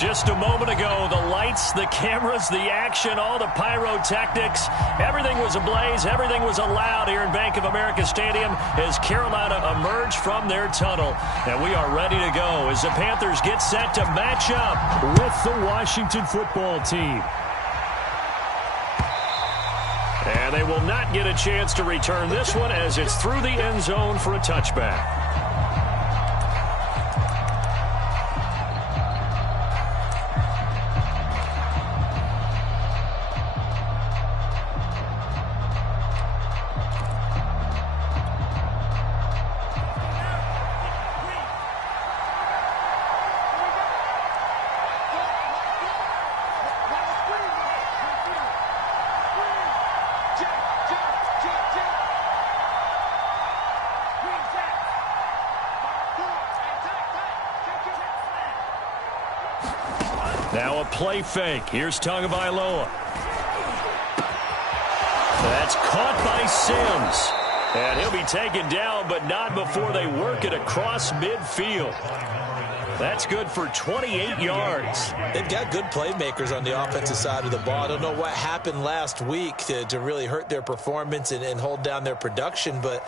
Just a moment ago, the lights, the cameras, the action, all the pyrotechnics, everything was ablaze, everything was allowed here in Bank of America Stadium as Carolina emerged from their tunnel. And we are ready to go as the Panthers get set to match up with the Washington football team. And they will not get a chance to return this one as it's through the end zone for a touchback. Now a play fake. Here's Tagovailoa. That's caught by Sims. And he'll be taken down, but not before they work it across midfield. That's good for 28 yards. They've got good playmakers on the offensive side of the ball. I don't know what happened last week to really hurt their performance and hold down their production, but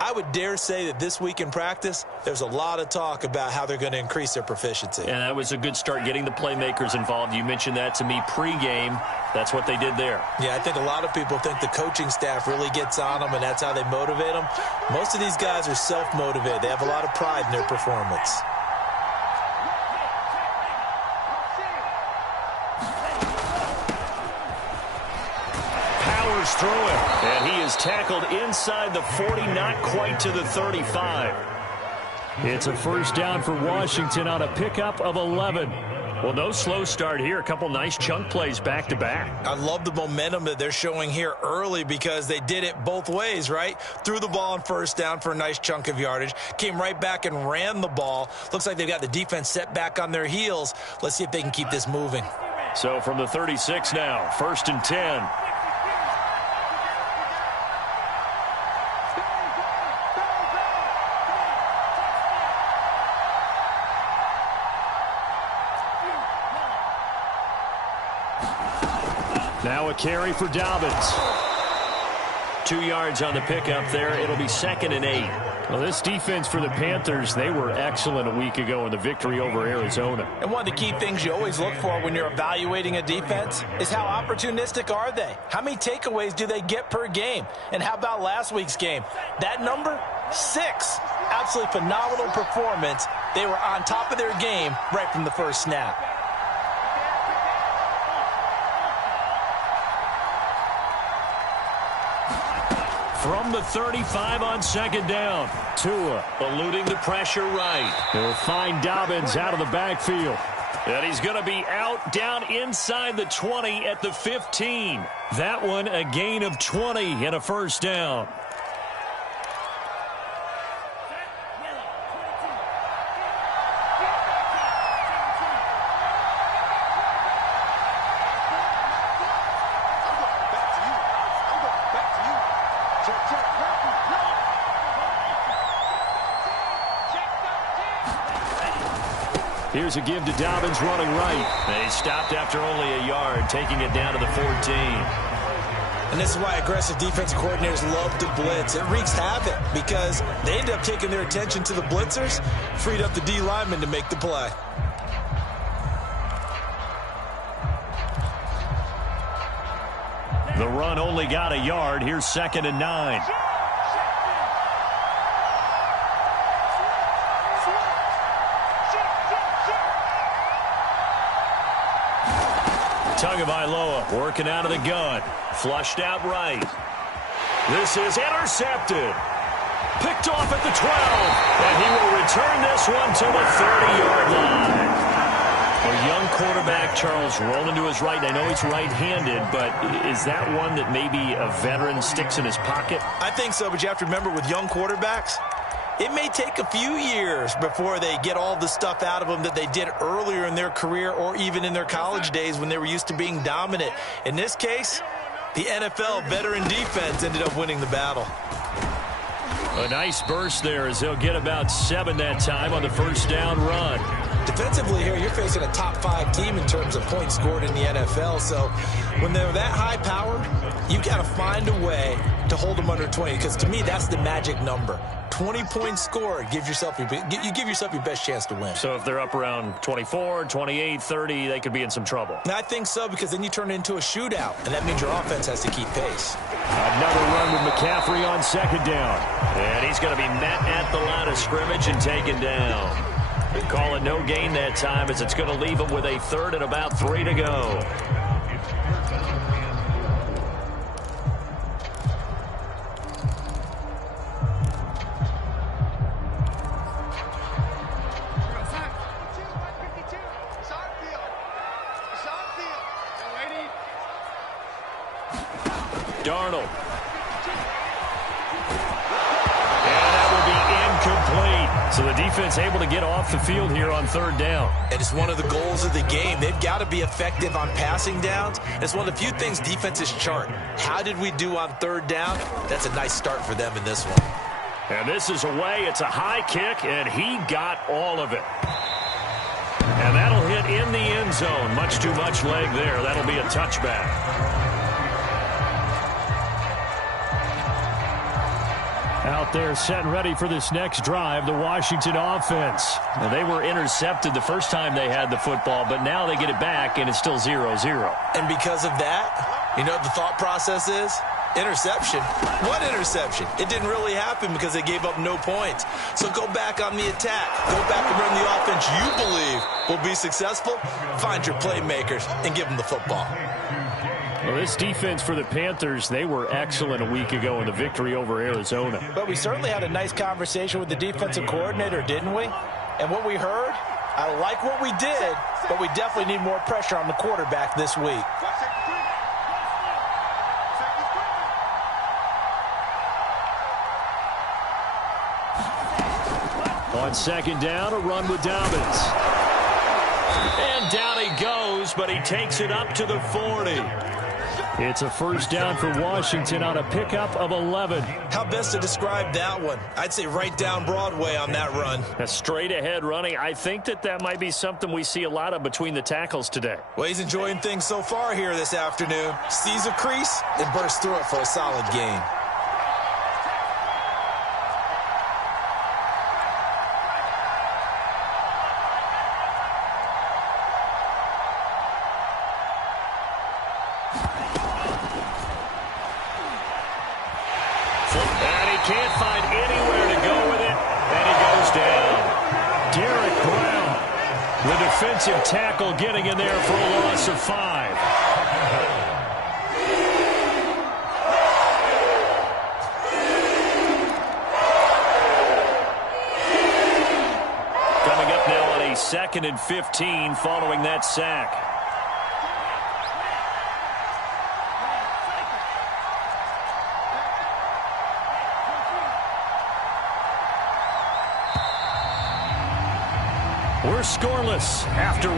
I would dare say that this week in practice, there's a lot of talk about how they're going to increase their proficiency. And that was a good start, getting the playmakers involved. You mentioned that to me pregame. That's what they did there. Yeah, I think a lot of people think the coaching staff really gets on them, and that's how they motivate them. Most of these guys are self-motivated. They have a lot of pride in their performance. Through it, and he is tackled inside the 40, not quite to the 35. It's a first down for Washington on a pickup of 11. Well, no slow start here. A couple nice chunk plays back-to-back. I love the momentum that they're showing here early because they did it both ways, right? Threw the ball on first down for a nice chunk of yardage, came right back and ran the ball. Looks like they've got the defense set back on their heels. Let's see if they can keep this moving. So from the 36 now, 1st and 10. Now a carry for Dobbins. 2 yards on the pickup there. It'll be 2nd and 8. Well, this defense for the Panthers, they were excellent a week ago in the victory over Arizona. And one of the key things you always look for when you're evaluating a defense is how opportunistic are they? How many takeaways do they get per game? And how about last week's game? That number, 6. Absolutely phenomenal performance. They were on top of their game right from the first snap. From the 35 on 2nd down. Tua eluding the pressure right. He'll find Dobbins out of the backfield. And he's going to be out down inside the 20 at the 15. That one a gain of 20 and a first down. Here's a give to Dobbins running right. They stopped after only a yard, taking it down to the 14. And this is why aggressive defensive coordinators love to blitz. It wreaks havoc because they end up taking their attention to the blitzers, freed up the D lineman to make the play. The run only got a yard. Here's 2nd and 9. Tagovailoa working out of the gun. Flushed out right. This is intercepted. Picked off at the 12. And he will return this one to the 30-yard line. A young quarterback, Charles, rolling to his right. I know he's right-handed, but is that one that maybe a veteran sticks in his pocket? I think so, but you have to remember with young quarterbacks, it may take a few years before they get all the stuff out of them that they did earlier in their career or even in their college days when they were used to being dominant. In this case, the NFL veteran defense ended up winning the battle. A nice burst there as they'll get about 7 that time on the first down run. Defensively here, you're facing a top 5 team in terms of points scored in the NFL. So when they're that high powered, you've got to find a way to hold them under 20, because to me, that's the magic number. 20 points scored, you give yourself your best chance to win. So if they're up around 24, 28, 30, they could be in some trouble. And I think so, because then you turn it into a shootout, and that means your offense has to keep pace. Another run with McCaffrey on second down. And he's going to be met at the line of scrimmage and taken down. They call it no gain that time, as it's going to leave him with a third and about 3 to go. Darnold. And that will be incomplete. So the defense able to get off the field here on third down. And it's one of the goals of the game. They've got to be effective on passing downs. It's one of the few things defenses chart. How did we do on third down? That's a nice start for them in this one. And this is away. It's a high kick, and he got all of it. And that'll hit in the end zone. Much too much leg there. That'll be a touchback. Out there set and ready for this next drive, the Washington offense. Now, they were intercepted the first time they had the football, but now they get it back, and it's still 0-0. And because of that, you know what the thought process is? Interception. What interception? It didn't really happen because they gave up no points. So go back on the attack. Go back and run the offense you believe will be successful. Find your playmakers and give them the football. Well, this defense for the Panthers, they were excellent a week ago in the victory over Arizona. But we certainly had a nice conversation with the defensive coordinator, didn't we? And what we heard, I like what we did, but we definitely need more pressure on the quarterback this week. On second down, a run with Dobbins. And down he goes, but he takes it up to the 40. It's a first down for Washington on a pickup of 11. How best to describe that one? I'd say right down Broadway on that run. A straight ahead running. I think that might be something we see a lot of between the tackles today. Well, he's enjoying things so far here this afternoon. Sees a crease and bursts through it for a solid gain. Can't find anywhere to go with it, and he goes down. Derek Brown, the defensive tackle, getting in there for a loss of 5. Coming up now on a 2nd and 15 following that sack. We're scoreless after 1.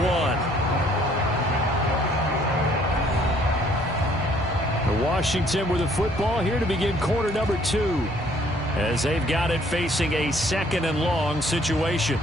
The Washington with the football here to begin quarter number 2, as they've got it facing a 2nd and long situation.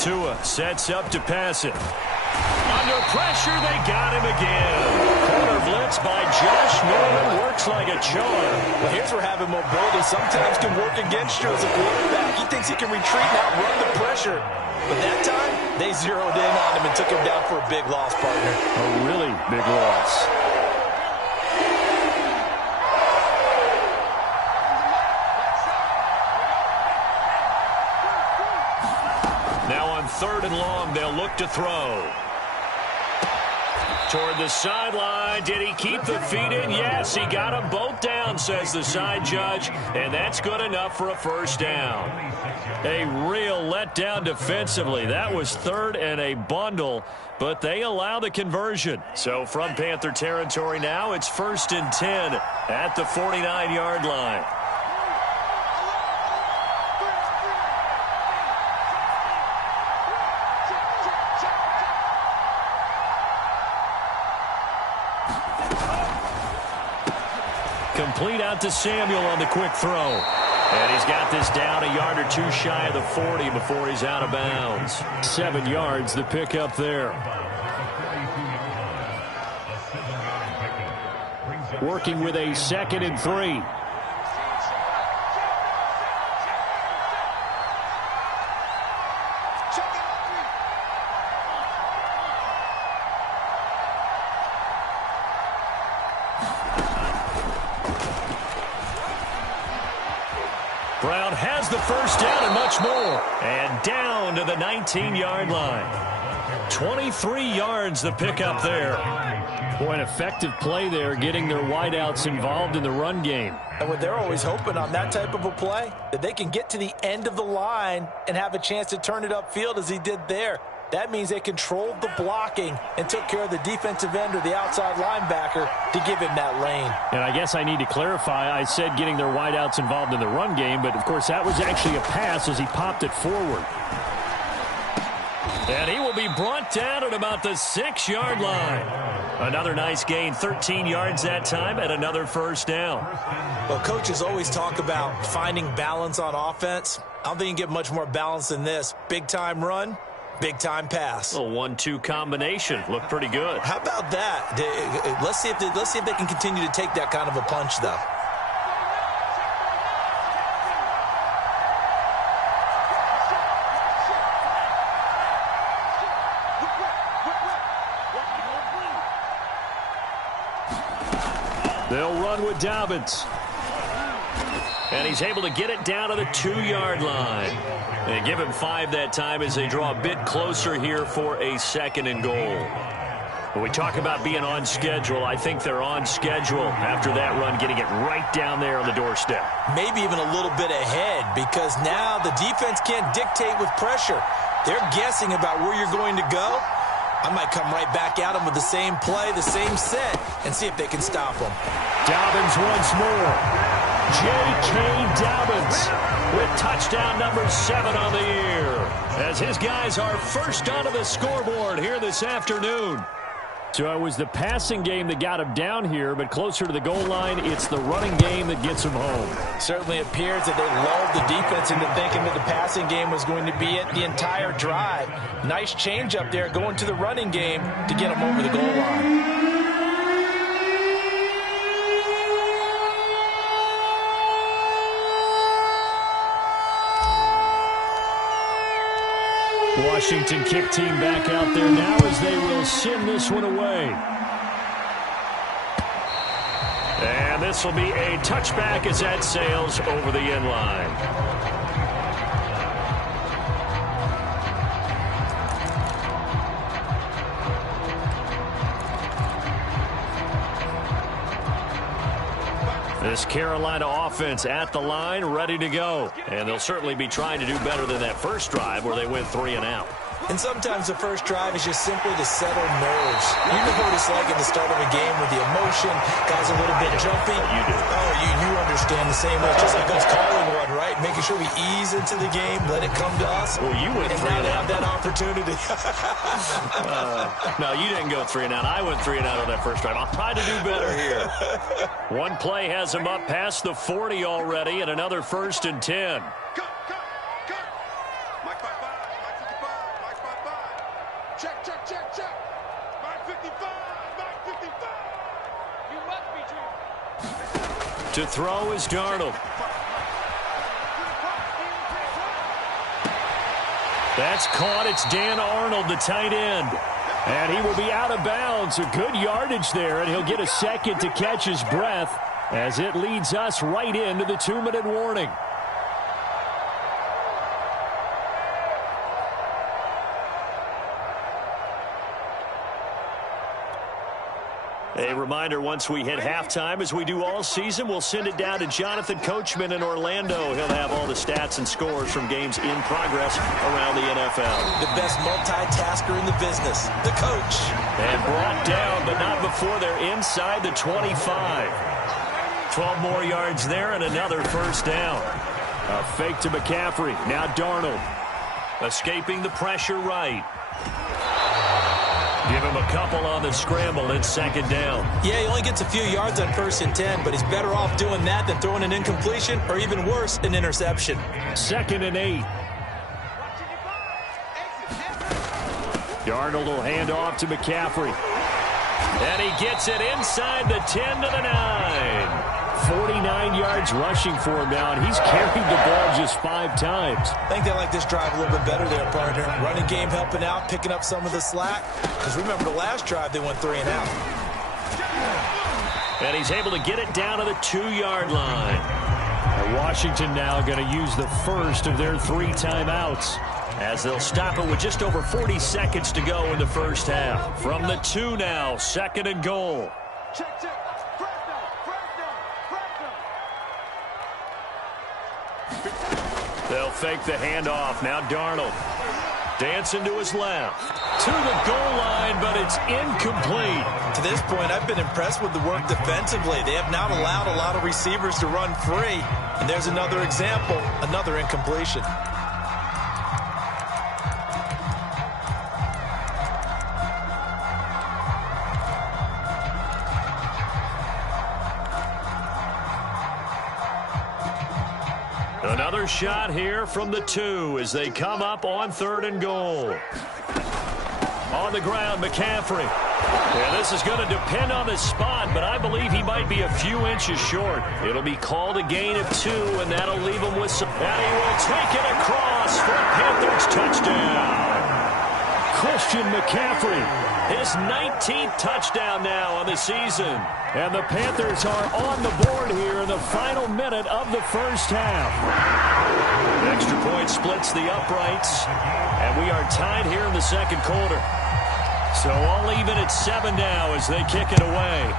Tua sets up to pass it. Under pressure, they got him again. Corner blitz by Josh Norman works like a charm. Well, here's where having mobility sometimes can work against you as a quarterback. He thinks he can retreat and outrun the pressure. But that time, they zeroed in on him and took him down for a big loss, partner. A really big loss. Now on 3rd and long, they'll look to throw. Toward the sideline. Did he keep the feet in? Yes, he got them both down, says the side judge, and that's good enough for a first down. A real letdown defensively. That was third and a bundle, but they allow the conversion. So from Panther territory now, it's 1st and 10 at the 49-yard line. Complete out to Samuel on the quick throw. And he's got this down a yard or two shy of the 40 before he's out of bounds. 7 yards, the pickup there. Working with a 2nd and 3. Brown has the first down and much more. And down to the 19-yard line. 23 yards the pickup there. Boy, an effective play there, getting their wideouts involved in the run game. And what they're always hoping on that type of a play, that they can get to the end of the line and have a chance to turn it upfield as he did there. That means they controlled the blocking and took care of the defensive end or the outside linebacker to give him that lane. And I guess I need to clarify, I said getting their wideouts involved in the run game, but of course that was actually a pass as he popped it forward. And he will be brought down at about the 6-yard line. Another nice gain, 13 yards that time, and another first down. Well, coaches always talk about finding balance on offense. I don't think you can get much more balance than this. Big-time run, big-time pass. A 1-2 combination. Looked pretty good. How about that? Let's see if they can continue to take that kind of a punch, though. They'll run with Dobbins. And he's able to get it down to the 2-yard line. They give him 5 that time as they draw a bit closer here for a 2nd and goal. When we talk about being on schedule, I think they're on schedule after that run, getting it right down there on the doorstep. Maybe even a little bit ahead, because now the defense can't dictate with pressure. They're guessing about where you're going to go. I might come right back at them with the same play, the same set, and see if they can stop them. Dobbins once more. J.K. Dobbins with touchdown number 7 on the year, as his guys are first onto the scoreboard here this afternoon. So it was the passing game that got him down here, but closer to the goal line, it's the running game that gets him home. Certainly appears that they lulled the defense into thinking that the passing game was going to be it the entire drive. Nice change up there going to the running game to get them over the goal line. Washington kick team back out there now as they will send this one away. And this will be a touchback as that sails over the end line. This Carolina offense at the line, ready to go. And they'll certainly be trying to do better than that first drive where they went 3 and out. And sometimes the first drive is just simply to settle nerves. You know what it's like at the start of a game with the emotion, guys a little bit jumpy. You do. Oh, you understand the same way. Just like us calling one, right? Making sure we ease into the game, let it come to us. Well, you went 3 and have out. that opportunity. No, you didn't go 3 and out. I went 3 and out on that first drive. I'll try to do better here. One play has him up past the 40 already, and another 1st and 10. To throw is Darnold. That's caught. It's Dan Arnold, the tight end. And he will be out of bounds. A good yardage there, and he'll get a second to catch his breath as it leads us right into the 2-minute warning. A reminder, once we hit halftime, as we do all season, we'll send it down to Jonathan Coachman in Orlando. He'll have all the stats and scores from games in progress around the NFL. The best multitasker in the business, the coach. And brought down, but not before they're inside the 25. 12 more yards there and another first down. A fake to McCaffrey. Now Darnold. Escaping the pressure right. Give him a couple on the scramble. It's second down. Yeah, he only gets a few yards on 1st and 10, but he's better off doing that than throwing an incompletion or even worse, an interception. 2nd and 8. Darnold will hand off to McCaffrey. And he gets it inside the 10 to the 9. 49 yards rushing for him now, and he's carried the ball just 5 times. I think they like this drive a little bit better there, partner. Running game helping out, picking up some of the slack. Because remember the last drive, they went 3 and out. And he's able to get it down to the 2-yard line. Washington now going to use the first of their 3 timeouts, as they'll stop it with just over 40 seconds to go in the first half. From the 2 now, 2nd and goal. Check. They'll fake the handoff. Now Darnold. Dancing to his left. To the goal line, but it's incomplete. To this point, I've been impressed with the work defensively. They have not allowed a lot of receivers to run free. And there's another example, another incompletion. Another shot here from the 2 as they come up on 3rd and goal. On the ground, McCaffrey. Yeah, this is going to depend on the spot, but I believe he might be a few inches short. It'll be called a gain of 2, and that'll leave him with some. And he will take it across for a Panthers touchdown. Christian McCaffrey. His 19th touchdown now on the season. And the Panthers are on the board here in the final minute of the first half. Extra point splits the uprights. And we are tied here in the second quarter. So all even at 7 now as they kick it away.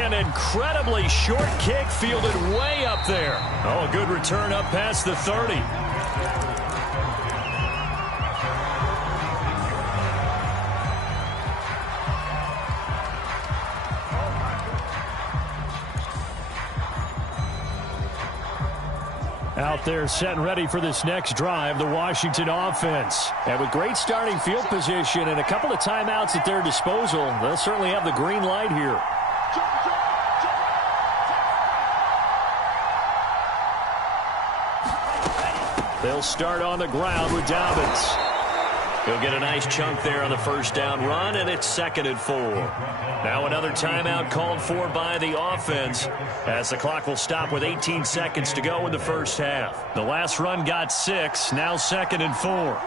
An incredibly short kick fielded way up there. Oh, a good return up past the 30. Out there set and ready for this next drive, the Washington offense. And with great starting field position and a couple of timeouts at their disposal, they'll certainly have the green light here. They'll start on the ground with Dobbins. He'll get a nice chunk there on the first down run, and it's 2nd and 4. Now another timeout called for by the offense as the clock will stop with 18 seconds to go in the first half. The last run got 6, now 2nd and 4.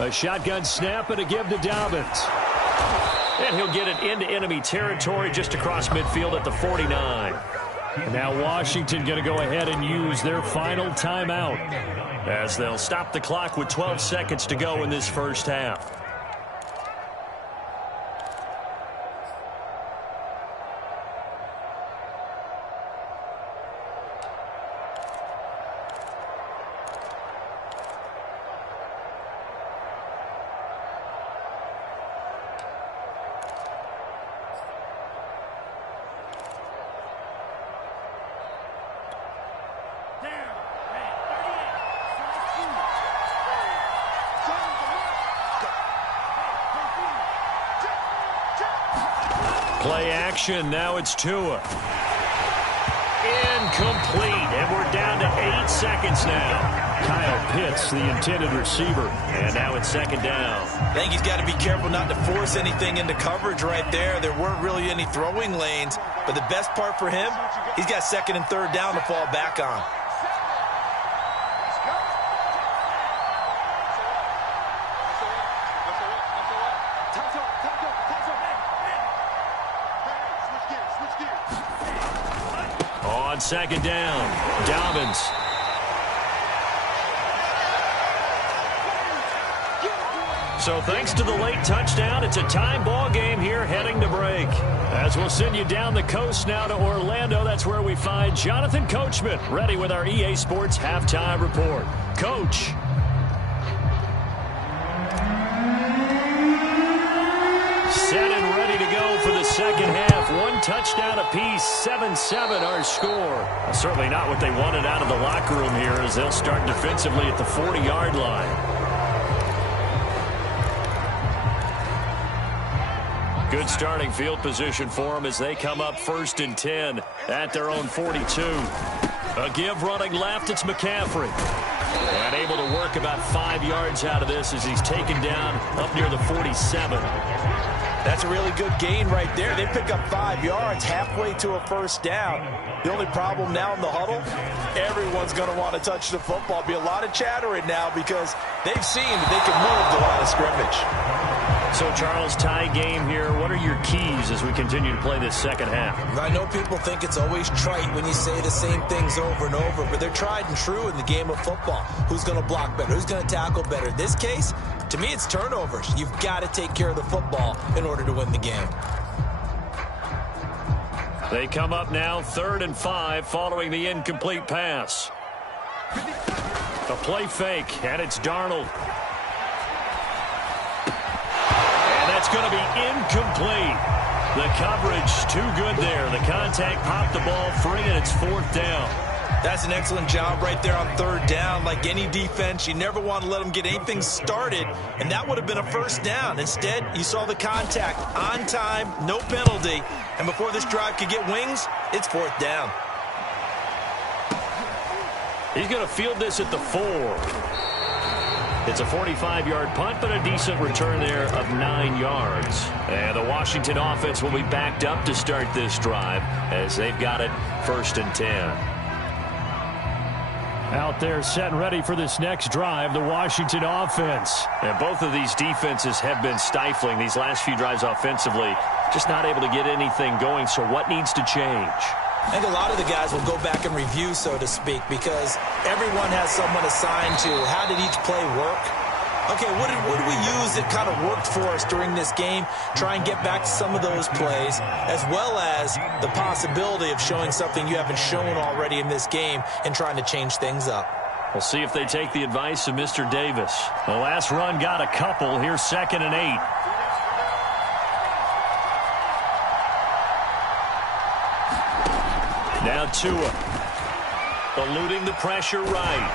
A shotgun snap and a give to Dobbins. And he'll get it into enemy territory just across midfield at the 49. Now Washington going to go ahead and use their final timeout, as they'll stop the clock with 12 seconds to go in this first half. Play action. Now it's Tua. Incomplete. And we're down to 8 seconds now. Kyle Pitts, the intended receiver. And now it's 2nd down. I think he's got to be careful not to force anything into coverage right there. There weren't really any throwing lanes. But the best part for him, he's got 2nd and 3rd down to fall back on. On second down, Dobbins. So thanks to the late touchdown, it's a tie ball game here heading to break. As we'll send you down the coast now to Orlando, that's where we find Jonathan Coachman, ready with our EA Sports Halftime Report. Coach. Set and ready to go for the second half. One touchdown apiece, 7-7 our score. Certainly not what they wanted out of the locker room here as they'll start defensively at the 40-yard line. Good starting field position for them as they come up 1st and 10 at their own 42. A give running left, it's McCaffrey. And able to work about 5 yards out of this as he's taken down up near the 47. That's a really good gain right there. They pick up 5 yards halfway to a first down. The only problem now in the huddle, everyone's going to want to touch the football. Be a lot of chattering now because they've seen that they can move the line of scrimmage. So, Charles, tie game here. What are your keys as we continue to play this second half? I know people think it's always trite when you say the same things over and over, but they're tried and true in the game of football. Who's going to block better? Who's going to tackle better? In this case, to me, it's turnovers. You've got to take care of the football in order to win the game. They come up now 3rd and 5 following the incomplete pass. A play fake, and it's Darnold. It's going to be incomplete. The coverage too good there. The contact popped the ball free, and it's 4th down. That's an excellent job right there on 3rd down. Like any defense, you never want to let them get anything started, and that would have been a first down. Instead, you saw the contact on time, no penalty, and before this drive could get wings, it's 4th down. He's going to field this at the 4. It's a 45-yard punt, but a decent return there of 9 yards. And the Washington offense will be backed up to start this drive as they've got it 1st and 10. Out there set and ready for this next drive, the Washington offense. And both of these defenses have been stifling these last few drives offensively. Just not able to get anything going, so what needs to change? I think a lot of the guys will go back and review, so to speak, because everyone has someone assigned to how did each play work. Okay, what did we use that kind of worked for us during this game? Try and get back to some of those plays, as well as the possibility of showing something you haven't shown already in this game and trying to change things up. We'll see if they take the advice of Mr. Davis. The last run got a couple. Here's 2nd and 8. Now Tua, eluding the pressure right.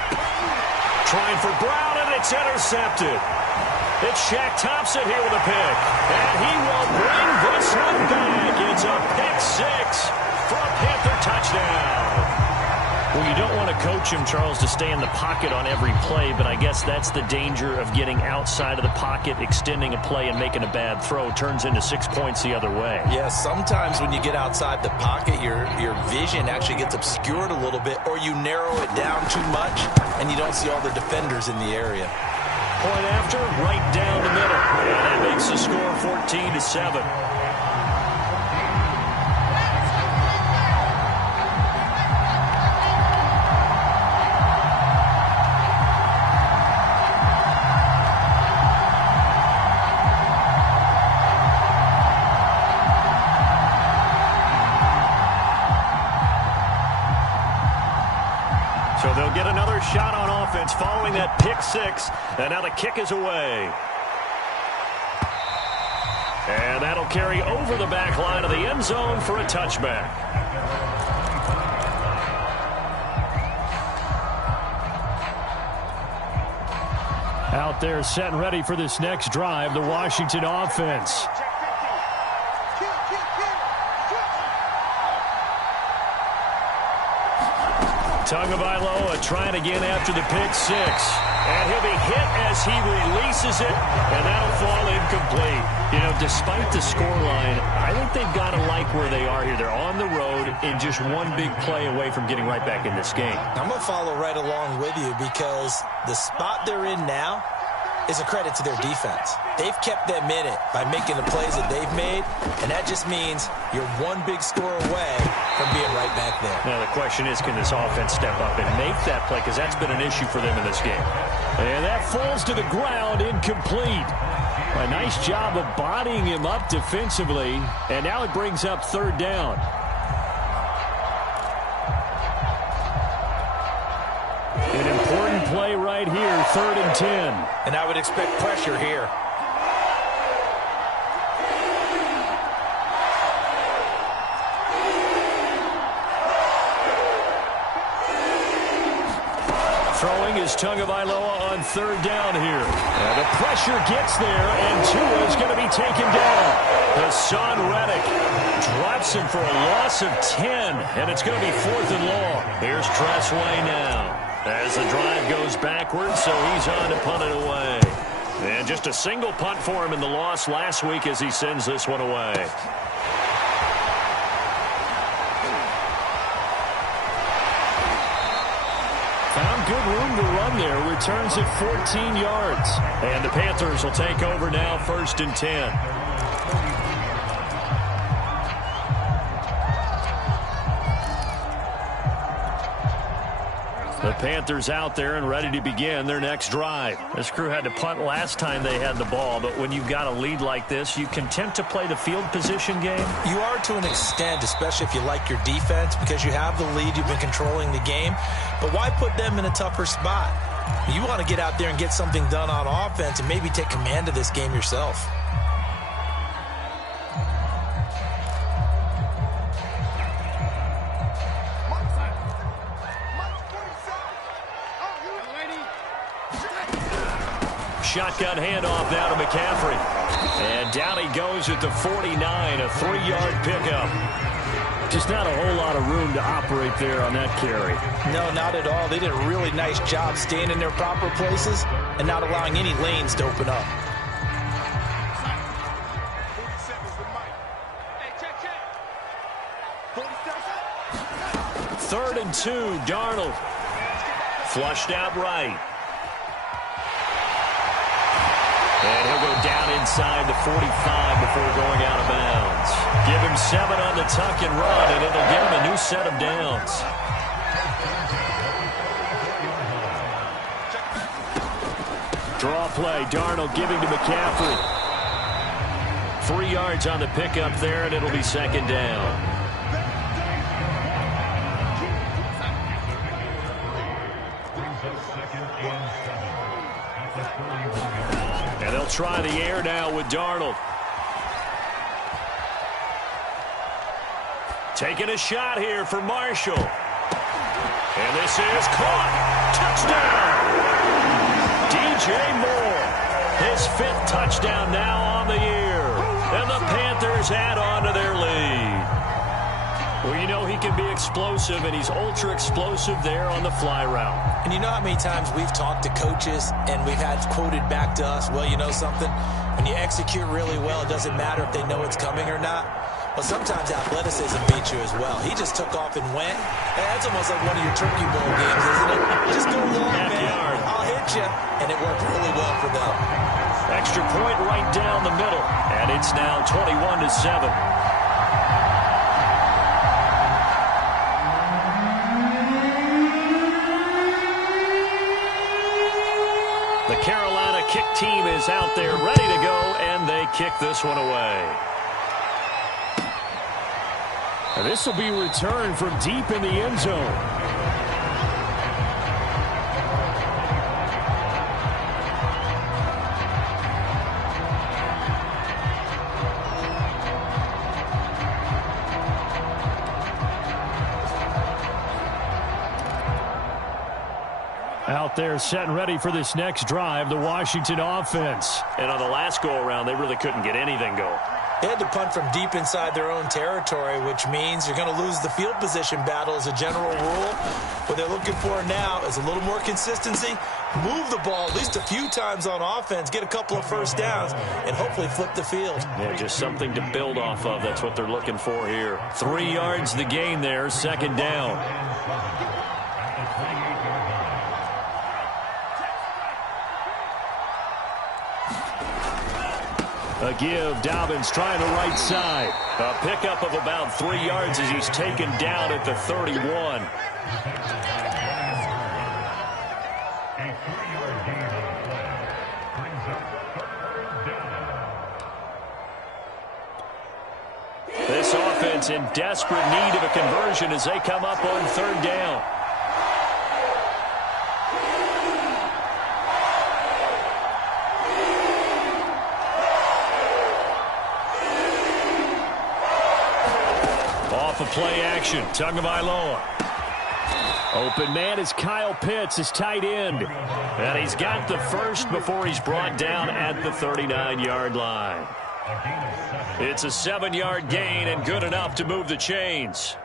Trying for Brown, and it's intercepted. It's Shaq Thompson here with a pick. And he will bring this one back. It's a pick 6 for a Panther touchdown. Well, you don't want to coach him, Charles, to stay in the pocket on every play, but I guess that's the danger of getting outside of the pocket, extending a play, and making a bad throw. Turns into 6 points the other way. Yeah, sometimes when you get outside the pocket, your vision actually gets obscured a little bit, or you narrow it down too much, and you don't see all the defenders in the area. Point after, right down the middle. And that makes the score 14-7. So they'll get another shot on offense following that pick 6. And now the kick is away. And that'll carry over the back line of the end zone for a touchback. Out there set and ready for this next drive, the Washington offense. Tagovailoa trying again after the pick 6. And he'll be hit as he releases it, and that'll fall incomplete. You know, despite the scoreline, I think they've got to like where they are here. They're on the road and just one big play away from getting right back in this game. I'm going to follow right along with you because the spot they're in now, is a credit to their defense. They've kept them in it by making the plays that they've made, and that just means you're one big score away from being right back there. Now the question is, can this offense step up and make that play, because that's been an issue for them in this game. And that falls to the ground, incomplete. A nice job of bodying him up defensively, and now it brings up third down. An important play right here, 3rd and 10. And I would expect pressure here. Throwing is Tagovailoa on 3rd down here. And the pressure gets there, and Tua is going to be taken down. Hassan Reddick drops him for a loss of 10, and it's going to be 4th and long. Here's Tressway now, as the drive goes backwards, so he's on to punt it away. And just a single punt for him in the loss last week as he sends this one away. Found good room to run there. Returns at 14 yards. And the Panthers will take over now, 1st and 10. The Panthers out there and ready to begin their next drive. This crew had to punt last time they had the ball, but when you've got a lead like this, you content to play the field position game? You are to an extent, especially if you like your defense, because you have the lead, you've been controlling the game. But why put them in a tougher spot? You want to get out there and get something done on offense and maybe take command of this game yourself. Shotgun handoff now to McCaffrey. And down he goes at the 49, a 3-yard pickup. Just not a whole lot of room to operate there on that carry. No, not at all. They did a really nice job staying in their proper places and not allowing any lanes to open up. Third and 2, Darnold. Flushed out right. And he'll go down inside the 45 before going out of bounds. Give him 7 on the tuck and run, and it'll give him a new set of downs. Draw play, Darnold giving to McCaffrey. 3 yards on the pickup there, and it'll be 2nd down. And they'll try the air now with Darnold. Taking a shot here for Marshall. And this is caught. Touchdown! DJ Moore. His 5th touchdown now on the year. And the Panthers add on to their lead. Well, you know he can be explosive, and he's ultra-explosive there on the fly route. And you know how many times we've talked to coaches and we've had quoted back to us, well, you know something? When you execute really well, it doesn't matter if they know it's coming or not. Well, sometimes athleticism beats you as well. He just took off and went. Hey, that's almost like one of your Turkey Bowl games, isn't it? Just go long, man. I'll hit you. And it worked really well for them. Extra point right down the middle. And it's now 21-7. The Carolina kick team is out there ready to go, and they kick this one away. This will be returned from deep in the end zone. Out there set and ready for this next drive, the Washington offense. And on the last go-around, they really couldn't get anything going. They had to punt from deep inside their own territory, which means you're going to lose the field position battle as a general rule. What they're looking for now is a little more consistency, move the ball at least a few times on offense, get a couple of first downs, and hopefully flip the field. Yeah, just something to build off of. That's what they're looking for here. 3 yards the gain there, 2nd down. A give. Dobbins trying the right side. A pickup of about 3 yards as he's taken down at the 31. This offense in desperate need of a conversion as they come up on 3rd down. Off of play action, Tagovailoa. Open man is Kyle Pitts, his tight end. And he's got the first before he's brought down at the 39-yard line. It's a 7-yard gain and good enough to move the chains.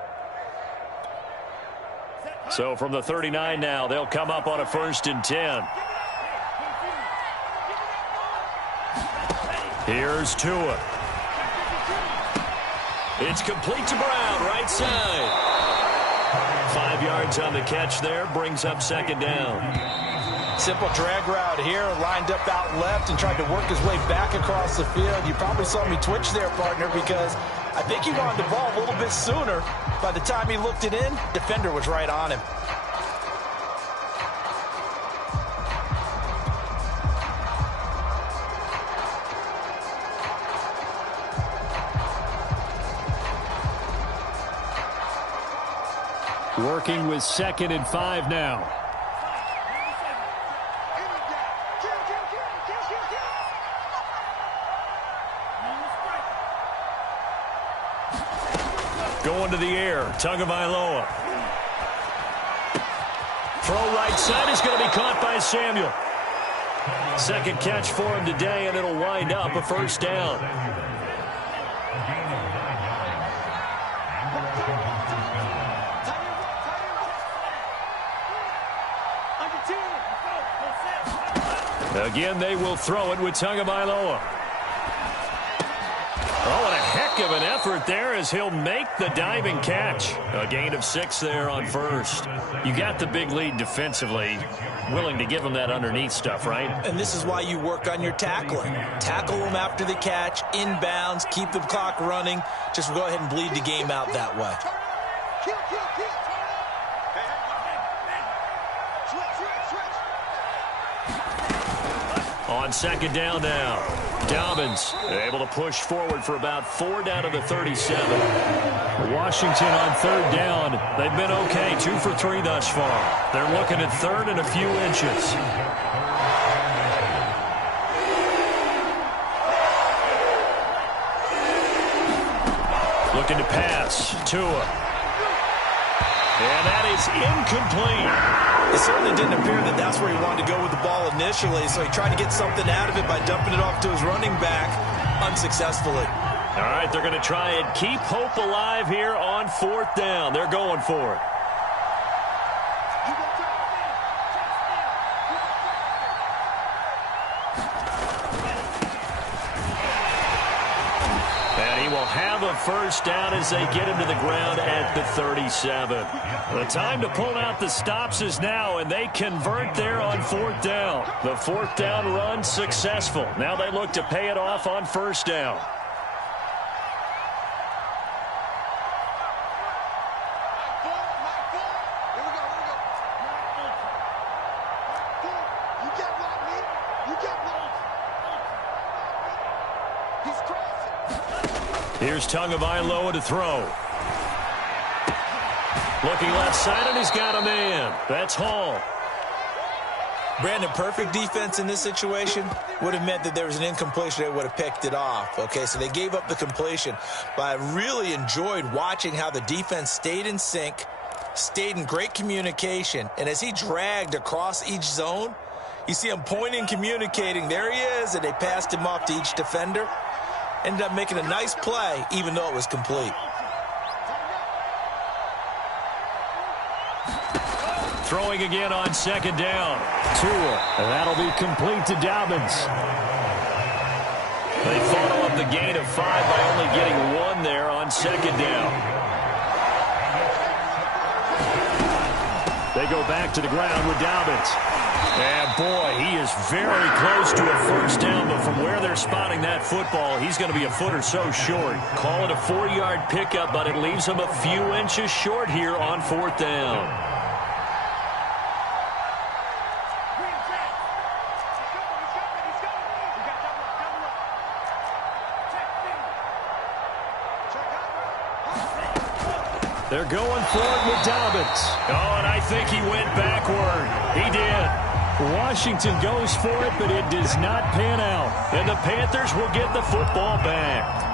So from the 39 now, they'll come up on a 1st and 10. Here's Tua. It's complete to Brown, right side. 5 yards on the catch there, brings up 2nd down. Simple drag route here, lined up out left and tried to work his way back across the field. You probably saw me twitch there, partner, because I think he wanted the ball a little bit sooner. By the time he looked it in, defender was right on him. Working with 2nd and 5 now. Going to the air, Tagovailoa. Throw right side is going to be caught by Samuel. 2nd catch for him today, and it'll wind up a 1st down. Again, they will throw it with Tagovailoa. Oh, and a heck of an effort there as he'll make the diving catch. A gain of 6 there on 1st. You got the big lead defensively. Willing to give him that underneath stuff, right? And this is why you work on your tackling. Tackle them after the catch, inbounds, keep the clock running. Just go ahead and bleed the game out that way. On 2nd down now, Dobbins able to push forward for about 4 down to the 37. Washington on 3rd down. They've been okay, 2 for 3 thus far. They're looking at 3rd and a few inches. Looking to pass, Tua. And that is incomplete. It certainly didn't appear that that's where he wanted to go with the ball initially, so he tried to get something out of it by dumping it off to his running back unsuccessfully. All right, they're going to try and keep hope alive here on 4th down. They're going for it. Have a 1st down as they get him to the ground at the 37. The time to pull out the stops is now, and they convert there on 4th down. The 4th down run successful. Now they look to pay it off on 1st down. Here's Tagovailoa to throw. Looking left side, and he's got a man. That's Hall. Brandon, perfect defense in this situation would have meant that there was an incompletion. They would have picked it off. Okay, so they gave up the completion. But I really enjoyed watching how the defense stayed in sync, stayed in great communication. And as he dragged across each zone, you see him pointing, communicating. There he is, and they passed him off to each defender. Ended up making a nice play, even though it was complete. Throwing again on 2nd down. Tua, and that'll be complete to Dobbins. They follow up the gain of 5 by only getting 1 there on 2nd down. They go back to the ground with Dobbins. And boy, he is very close to a first down, but from where they're spotting that football, he's going to be a foot or so short. Call it a 4-yard pickup, but it leaves him a few inches short here on 4th down. They're going for it with Dobbins. Oh, and I think he went backward. He did. Washington goes for it, but it does not pan out. And the Panthers will get the football back.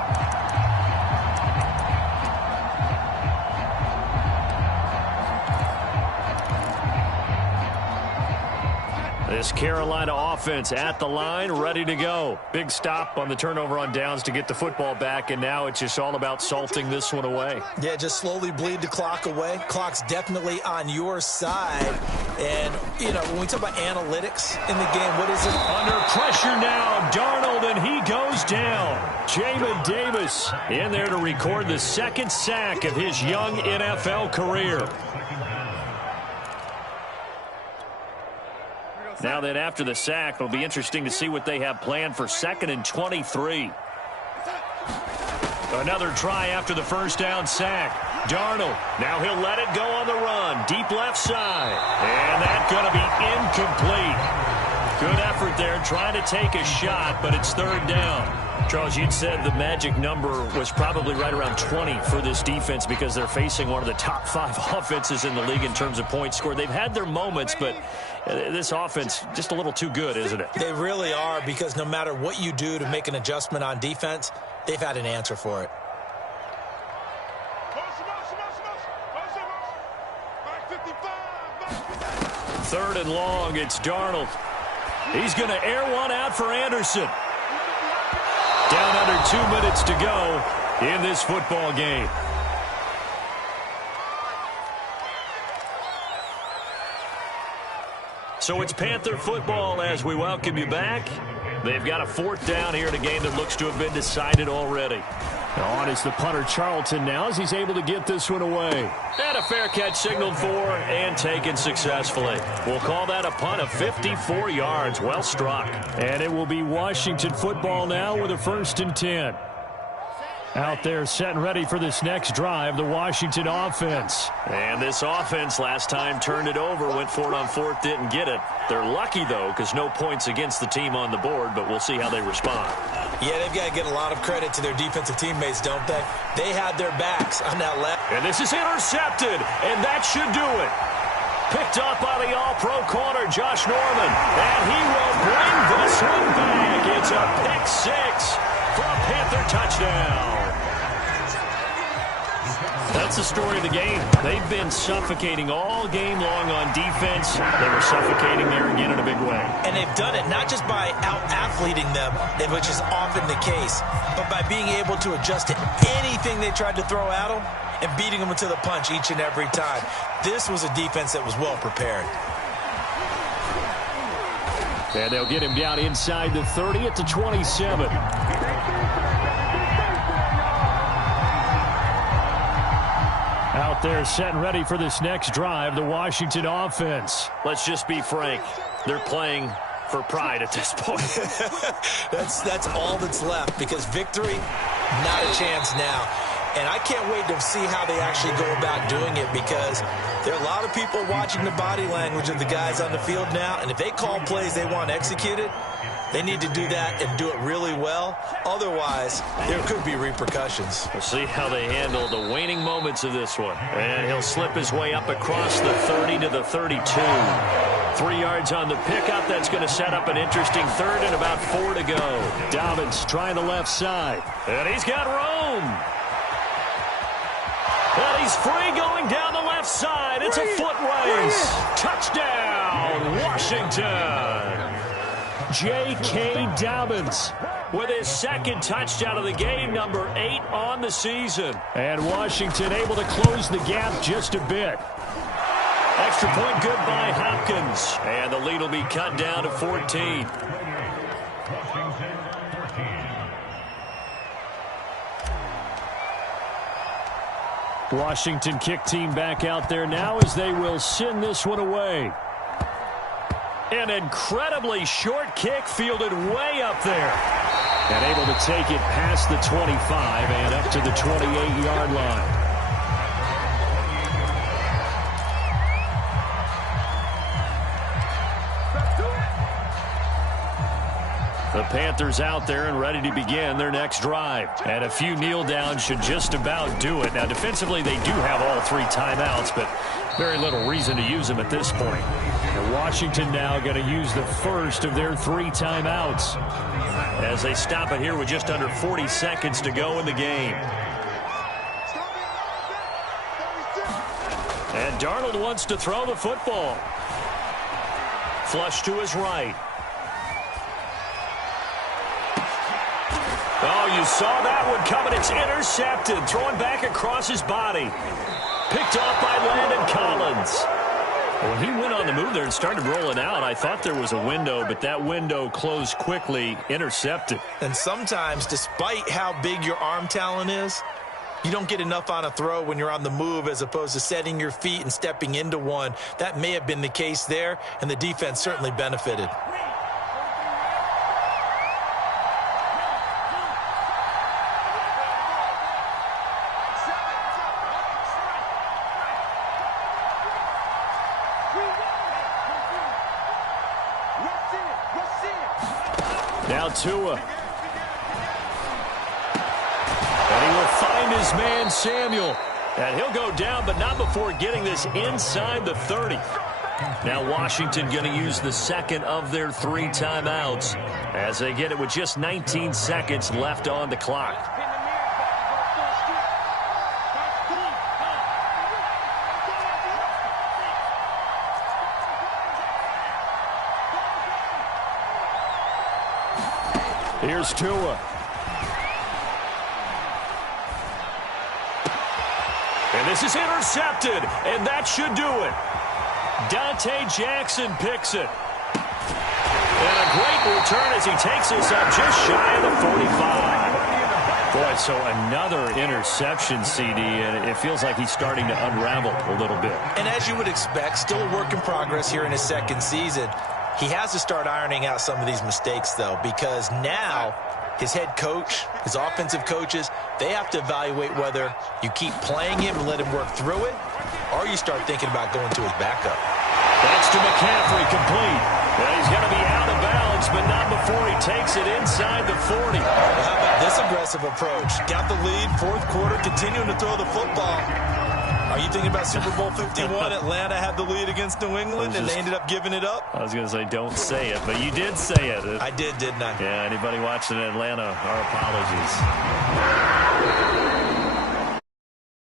This Carolina offense at the line, ready to go. Big stop on the turnover on downs to get the football back, and now it's just all about salting this one away. Yeah, just slowly bleed the clock away. Clock's definitely on your side. And, you know, when we talk about analytics in the game, what is it? Under pressure now, Darnold, and he goes down. Jamin Davis in there to record the second sack of his young NFL career. Now that after the sack, it'll be interesting to see what they have planned for 2nd and 23. Another try after the first down sack. Darnold, now he'll let it go on the run. Deep left side. And that's going to be incomplete. Good effort there trying to take a shot, but it's 3rd down. Charles, you'd said the magic number was probably right around 20 for this defense because they're facing one of the top 5 offenses in the league in terms of points scored. They've had their moments, but this offense just a little too good, isn't it? They really are, because no matter what you do to make an adjustment on defense, they've had an answer for it. Third and long, it's Darnold. He's going to air one out for Anderson. Down under 2 minutes to go in this football game. So it's Panther football as we welcome you back. They've got a 4th down here in a game that looks to have been decided already. On is the punter Charlton now as he's able to get this one away. And a fair catch signaled for and taken successfully. We'll call that a punt of 54 yards. Well struck. And it will be Washington football now with a 1st and 10. Out there set and ready for this next drive, the Washington offense. And this offense last time turned it over, went for it on 4th, didn't get it. They're lucky, though, because no points against the team on the board, but we'll see how they respond. Yeah, they've got to get a lot of credit to their defensive teammates, don't they? They had their backs on that left. And this is intercepted, and that should do it. Picked up by the all-pro corner, Josh Norman. And he will bring this one back. It's a pick 6 for a Panther touchdown. That's the story of the game. They've been suffocating all game long on defense. They were suffocating there again in a big way. And they've done it not just by out-athleting them, which is often the case, but by being able to adjust to anything they tried to throw at them and beating them to the punch each and every time. This was a defense that was well prepared. And they'll get him down inside the 30 at the 27. Out there set and ready for this next drive, the Washington offense. Let's just be frank. They're playing for pride at this point. That's all that's left, because victory, not a chance now. And I can't wait to see how they actually go about doing it, because there are a lot of people watching the body language of the guys on the field now, and if they call plays they want executed, they need to do that and do it really well. Otherwise, there could be repercussions. We'll see how they handle the waning moments of this one. And he'll slip his way up across the 30 to the 32. 3 yards on the pickup. That's going to set up an interesting third and about 4 to go. Dobbins trying the left side. And he's got room. And he's free going down the left side. It's a foot race. Touchdown, Washington. J.K. Dobbins with his second touchdown of the game, number 8 on the season. And Washington able to close the gap just a bit. Extra point good by Hopkins. And the lead will be cut down to 14. Washington kick team back out there now as they will send this one away. An incredibly short kick fielded way up there. And able to take it past the 25 and up to the 28-yard line. The Panthers out there and ready to begin their next drive. And a few kneel downs should just about do it. Now, defensively, they do have all 3 timeouts, but very little reason to use them at this point. And Washington now going to use the first of their 3 timeouts as they stop it here with just under 40 seconds to go in the game. And Darnold wants to throw the football. Flush to his right. Oh, you saw that one coming. It's intercepted. Throwing back across his body. Picked off by Landon Collins. When he went on the move there and started rolling out, I thought there was a window, but that window closed quickly. Intercepted. And sometimes, despite how big your arm talent is, you don't get enough on a throw when you're on the move as opposed to setting your feet and stepping into one. That may have been the case there, and the defense certainly benefited. Now Tua. And he will find his man Samuel. And he'll go down, but not before getting this inside the 30. Now Washington going to use the second of their 3 timeouts as they get it with just 19 seconds left on the clock. Here's Tua. And this is intercepted, and that should do it. Dante Jackson picks it. And a great return as he takes this up just shy of the 45. Boy, so another interception, CD, and it feels like he's starting to unravel a little bit. And as you would expect, still a work in progress here in his second season. He has to start ironing out some of these mistakes, though, because now his head coach, his offensive coaches, they have to evaluate whether you keep playing him and let him work through it, or you start thinking about going to his backup. That's to McCaffrey, complete. Well, he's going to be out of bounds, but not before he takes it inside the 40. Well, how about this aggressive approach? Got the lead, 4th quarter, continuing to throw the football. Are you thinking about Super Bowl 51? Atlanta had the lead against New England, and they ended up giving it up? I was going to say, don't say it, but you did say it. I did, didn't I? Yeah, anybody watching Atlanta, our apologies.